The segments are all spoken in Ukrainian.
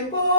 Ой,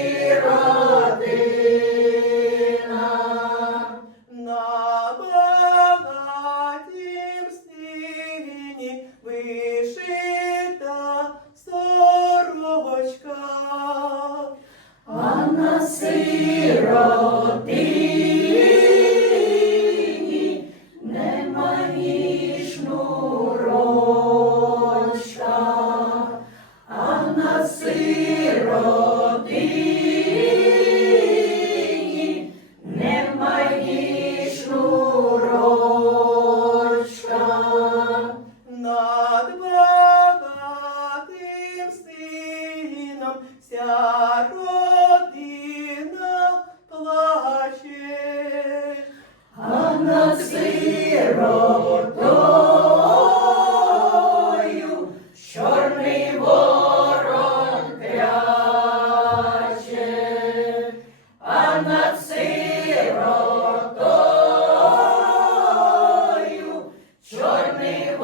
сиротині нема ні шнурочка, а на сиротині нема ні шнурочка. Над багатим сином вся родина чорний ворон а над сиротою чорний